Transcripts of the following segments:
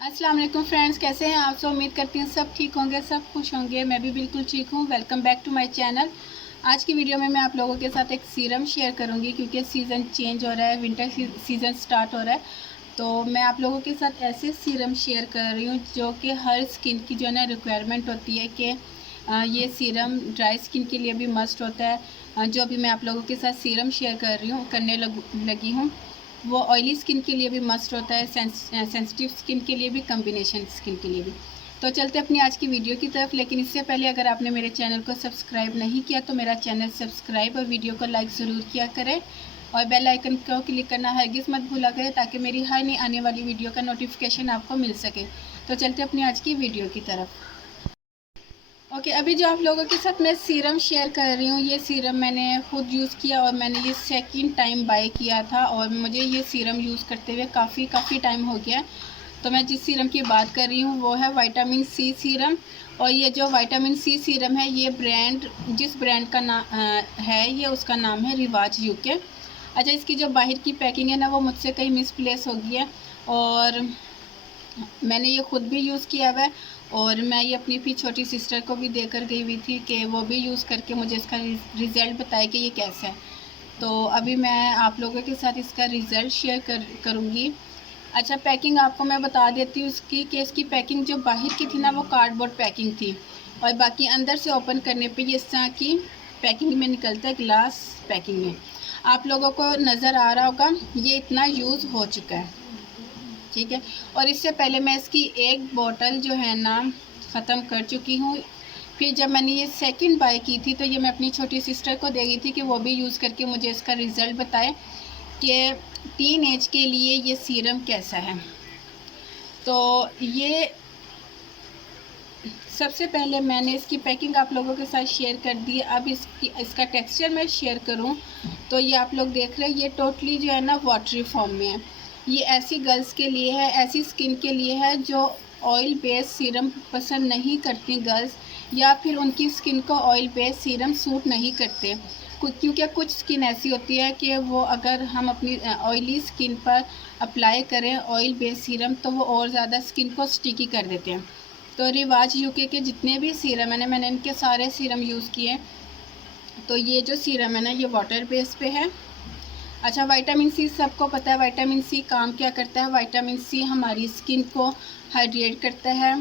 अस्सलाम वालेकुम फ्रेंड्स, कैसे हैं आप सब। उम्मीद करती हूँ सब ठीक होंगे, सब खुश होंगे। मैं भी बिल्कुल ठीक हूँ। Welcome back to my channel. आज की वीडियो में मैं आप लोगों के साथ एक सीरम शेयर करूँगी क्योंकि सीज़न चेंज हो रहा है, विंटर सीज़न स्टार्ट हो रहा है। तो मैं आप लोगों के साथ ऐसे सीरम शेयर कर रही हूँ जो कि हर स्किन की जो है ना रिक्वायरमेंट होती है कि ये सीरम ड्राई स्किन के लिए भी मस्ट होता है। जो अभी मैं आप लोगों के साथ सीरम शेयर कर रही हूँ करने लगी हूँ, वो ऑयली स्किन के लिए भी मस्ट होता है, सेंसिटिव स्किन के लिए भी, कम्बिनेशन स्किन के लिए भी। तो चलते अपनी आज की वीडियो की तरफ। लेकिन इससे पहले अगर आपने मेरे चैनल को सब्सक्राइब नहीं किया तो मेरा चैनल सब्सक्राइब और वीडियो को लाइक ज़रूर किया करें और बेल आइकन को क्लिक करना हरगिज़ मत भूला करें ताकि मेरी हर नई आने वाली वीडियो का नोटिफिकेशन आपको मिल सके। तो चलते अपनी आज की वीडियो की तरफ। ओके, अभी जो आप लोगों के साथ मैं सीरम शेयर कर रही हूँ, ये सीरम मैंने खुद यूज़ किया और मैंने ये सेकंड टाइम बाय किया था और मुझे ये सीरम यूज़ करते हुए काफ़ी टाइम हो गया। तो मैं जिस सीरम की बात कर रही हूँ वो है विटामिन सी सीरम। और ये जो विटामिन सी सीरम है, ये ब्रांड जिस ब्रांड का नाम है, ये उसका नाम है रिवाज यूके। अच्छा, इसकी जो बाहर की पैकिंग है ना, वो मुझसे कहीं मिसप्लेस हो गई है और मैंने ये ख़ुद भी यूज़ किया हुआ है और मैं ये अपनी भी छोटी सिस्टर को भी देकर गई हुई थी कि वो भी यूज़ करके मुझे इसका रिज़ल्ट बताए कि ये कैसा है। तो अभी मैं आप लोगों के साथ इसका रिज़ल्ट शेयर करूँगी। अच्छा, पैकिंग आपको मैं बता देती हूँ इसकी कि इसकी पैकिंग जो बाहर की थी ना, वो कार्डबोर्ड पैकिंग थी और बाकी अंदर से ओपन करने पे ये इस तरह की पैकिंग में निकलता है, ग्लास पैकिंग में। आप लोगों को नज़र आ रहा होगा, ये इतना यूज़ हो चुका है, ठीक है। और इससे पहले मैं इसकी एक बोतल जो है ना ख़त्म कर चुकी हूँ। फिर जब मैंने ये सेकंड बाय की थी तो ये मैं अपनी छोटी सिस्टर को दे गई थी कि वो भी यूज़ करके मुझे इसका रिज़ल्ट बताए कि टीन एज के लिए ये सीरम कैसा है। तो ये सबसे पहले मैंने इसकी पैकिंग आप लोगों के साथ शेयर कर दी। अब इसका टेक्सचर मैं शेयर करूं तो ये आप लोग देख रहे हैं, ये टोटली जो है ना वाटरी फॉर्म में है। ये ऐसी गर्ल्स के लिए है, ऐसी स्किन के लिए है जो ऑयल बेस्ड सीरम पसंद नहीं करती गर्ल्स, या फिर उनकी स्किन को ऑयल बेस्ड सीरम सूट नहीं करते। क्योंकि कुछ स्किन ऐसी होती है कि वो अगर हम अपनी ऑयली स्किन पर अप्लाई करें ऑयल बेस्ड सीरम तो वो और ज़्यादा स्किन को स्टिकी कर देते हैं। तो रिवाज यूके के जितने भी सीरम है ना, मैंने इनके सारे सीरम यूज़ किए। तो ये जो सीरम है ना, ये वाटर बेस पे है। अच्छा, विटामिन सी सबको पता है विटामिन सी काम क्या करता है। विटामिन सी हमारी स्किन को हाइड्रेट करता है,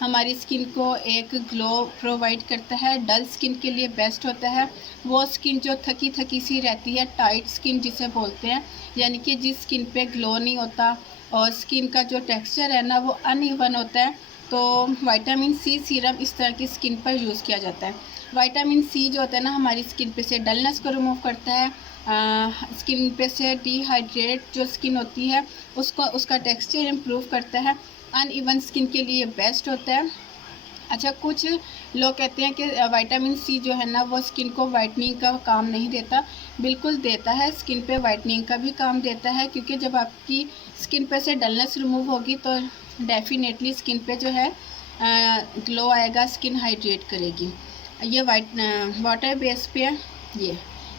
हमारी स्किन को एक ग्लो प्रोवाइड करता है। डल स्किन के लिए बेस्ट होता है। वो स्किन जो थकी थकी सी रहती है, टाइट स्किन जिसे बोलते हैं, यानी कि जिस स्किन पे ग्लो नहीं होता और स्किन का जो टेक्सचर है ना वो अनइवन होता है, तो विटामिन सी सीरम इस तरह की स्किन पर यूज़ किया जाता है। विटामिन सी जो होता है ना, हमारी स्किन पे से डलनेस को रिमूव करता है, स्किन पे से डिहाइड्रेट जो स्किन होती है उसको, उसका टेक्सचर इम्प्रूव करता है। अनइवन स्किन के लिए बेस्ट होता है। अच्छा, कुछ लोग कहते हैं कि विटामिन सी जो है ना वो स्किन को वाइटनिंग का काम नहीं देता। बिल्कुल देता है, स्किन पे वाइटनिंग का भी काम देता है, क्योंकि जब आपकी स्किन पे से डलनेस रिमूव होगी तो डेफिनेटली स्किन पे जो है ग्लो आएगा, स्किन हाइड्रेट करेगी। ये वाटर बेस पे है। ये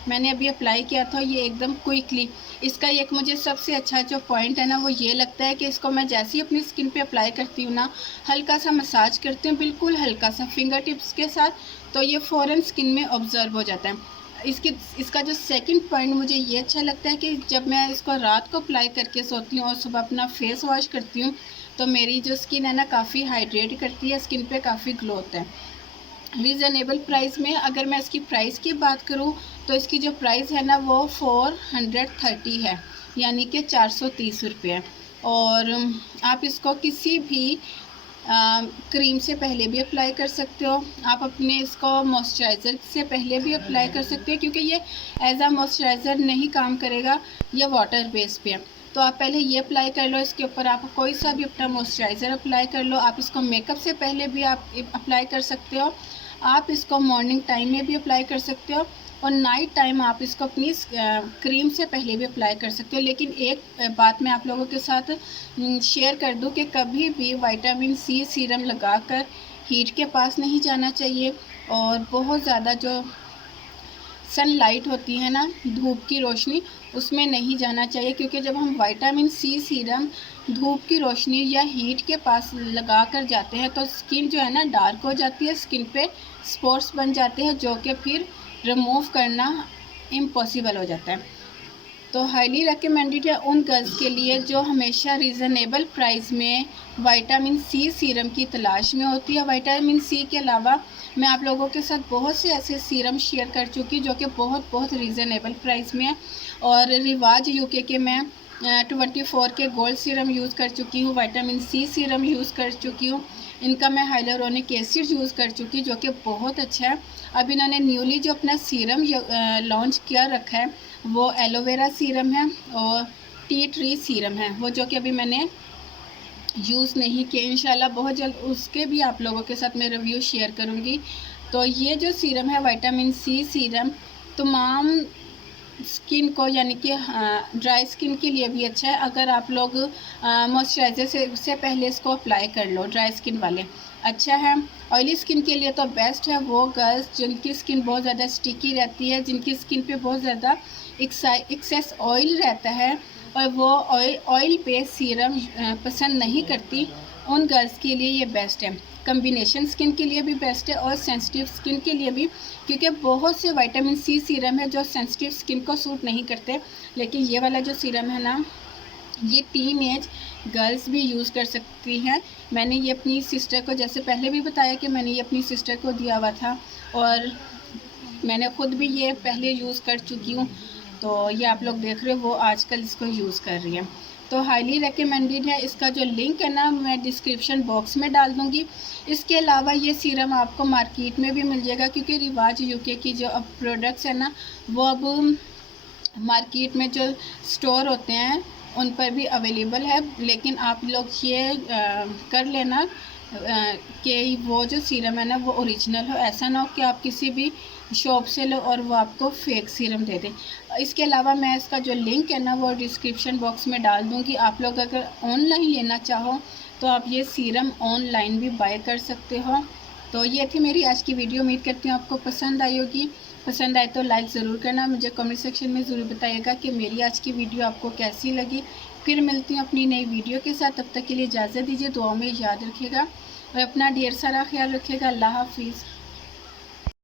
मैंने अभी अप्लाई किया था, ये एकदम क्विकली। इसका एक मुझे सबसे अच्छा जो पॉइंट है ना वो ये लगता है कि इसको मैं जैसे ही अपनी स्किन पे अप्लाई करती हूँ ना, हल्का सा मसाज करती हूँ, बिल्कुल हल्का सा फिंगर टिप्स के साथ, तो ये फ़ौरन स्किन में ऑब्जर्व हो जाता है। इसका जो सेकंड पॉइंट मुझे ये अच्छा लगता है कि जब मैं इसको रात को अप्लाई करके सोती हूँ और सुबह अपना फेस वॉश करती हूँ तो मेरी जो स्किन है ना काफ़ी हाइड्रेट करती है, स्किन पे काफ़ी ग्लो होता है। रीज़नेबल प्राइस में अगर मैं इसकी प्राइस की बात करूं तो इसकी जो प्राइस है ना वो 430 है, यानी कि 430 रुपये। और आप इसको किसी भी क्रीम से पहले भी अप्लाई कर सकते हो। आप अपने इसको मॉइस्चराइज़र से पहले भी अप्लाई कर सकते हो, क्योंकि ये एज आ मॉइस्चराइज़र नहीं काम करेगा, ये वाटर बेस पे है। तो आप पहले ये अप्लाई कर लो, इसके ऊपर आप कोई सा भी अपना मॉइस्चराइज़र अप्लाई कर लो। आप इसको मेकअप से पहले भी आप अप्लाई कर सकते हो, आप इसको मॉर्निंग टाइम में भी अप्लाई कर सकते हो और नाइट टाइम आप इसको अपनी क्रीम से पहले भी अप्लाई कर सकते हो। लेकिन एक बात मैं आप लोगों के साथ शेयर कर दूं कि कभी भी विटामिन सी सीरम लगाकर हीट के पास नहीं जाना चाहिए और बहुत ज़्यादा जो सनलाइट होती है ना, धूप की रोशनी, उसमें नहीं जाना चाहिए, क्योंकि जब हम विटामिन सी सीरम धूप की रोशनी या हीट के पास लगा कर जाते हैं तो स्किन जो है ना डार्क हो जाती है, स्किन पे स्पॉट्स बन जाते हैं जो कि फिर रिमूव करना इम्पॉसिबल हो जाता है। तो हाईली रिकमेंडेड है उन गर्ल्स के लिए जो हमेशा रीज़नेबल प्राइस में विटामिन सी सीरम की तलाश में होती है। विटामिन सी के अलावा मैं आप लोगों के साथ बहुत से ऐसे सीरम शेयर कर चुकी जो कि बहुत रीज़नेबल प्राइस में है। और रिवाज यूके के मैं 24 के गोल्ड सीरम यूज़ कर चुकी हूँ, विटामिन सी सीरम यूज़ कर चुकी हूँ। इनका मैं हाइलुरोनिक एसिड यूज़ कर चुकी जो कि बहुत अच्छा है। अब इन्होंने न्यूली जो अपना सीरम लॉन्च किया रखा है वो एलोवेरा सीरम है और टी ट्री सीरम है, वो जो कि अभी मैंने यूज़ नहीं किया। इंशाल्लाह बहुत जल्द उसके भी आप लोगों के साथ मैं रिव्यू शेयर करूँगी। तो ये जो सीरम है विटामिन सी सीरम तमाम स्किन को यानी कि ड्राई स्किन के लिए भी अच्छा है। अगर आप लोग मॉइस्चराइज़र से पहले इसको अप्लाई कर लो, ड्राई स्किन वाले अच्छा है। ऑयली स्किन के लिए तो बेस्ट है वो गर्ल्स जिनकी स्किन बहुत ज़्यादा स्टिकी रहती है, जिनकी स्किन पे बहुत ज़्यादा एक्सेस ऑयल रहता है और वो ऑयल बेस्ड सीरम पसंद नहीं करती, उन गर्ल्स के लिए ये बेस्ट है। कम्बिनेशन स्किन के लिए भी बेस्ट है और सेंसिटिव स्किन के लिए भी, क्योंकि बहुत से विटामिन सी सीरम है जो सेंसिटिव स्किन को सूट नहीं करते, लेकिन ये वाला जो सीरम है ना ये टीन एज गर्ल्स भी यूज़ कर सकती हैं। मैंने ये अपनी सिस्टर को, जैसे पहले भी बताया कि मैंने ये अपनी सिस्टर को दिया हुआ था और मैंने ख़ुद भी ये पहले यूज़ कर चुकी हूँ। तो ये आप लोग देख रहे हो वो आजकल इसको यूज़ कर रही है। तो हाईली रिकमेंडेड है। इसका जो लिंक है ना मैं डिस्क्रिप्शन बॉक्स में डाल दूँगी। इसके अलावा ये सीरम आपको मार्केट में भी मिल जाएगा, क्योंकि रिवाज यूके की जो अब प्रोडक्ट्स है ना वो अब मार्केट में जो स्टोर होते हैं उन पर भी अवेलेबल है। लेकिन आप लोग ये कर लेना कि वो जो सीरम है ना वो ओरिजिनल हो, ऐसा ना हो कि आप किसी भी शॉप से लो और वो आपको फेक सीरम दे दें। इसके अलावा मैं इसका जो लिंक है ना वो डिस्क्रिप्शन बॉक्स में डाल दूँगी। आप लोग अगर ऑनलाइन लेना चाहो तो आप ये सीरम ऑनलाइन भी बाय कर सकते हो। तो ये थी मेरी आज की वीडियो। उम्मीद करती हूँ आपको पसंद आई होगी। पसंद आए तो लाइक ज़रूर करना, मुझे कमेंट सेक्शन में ज़रूर बताइएगा कि मेरी आज की वीडियो आपको कैसी लगी। फिर मिलती हूँ अपनी नई वीडियो के साथ, तब तक के लिए इजाज़त दीजिए। दुआ में याद रखिएगा और अपना ढेर सारा ख्याल रखिएगा। अल्लाह हाफिज़।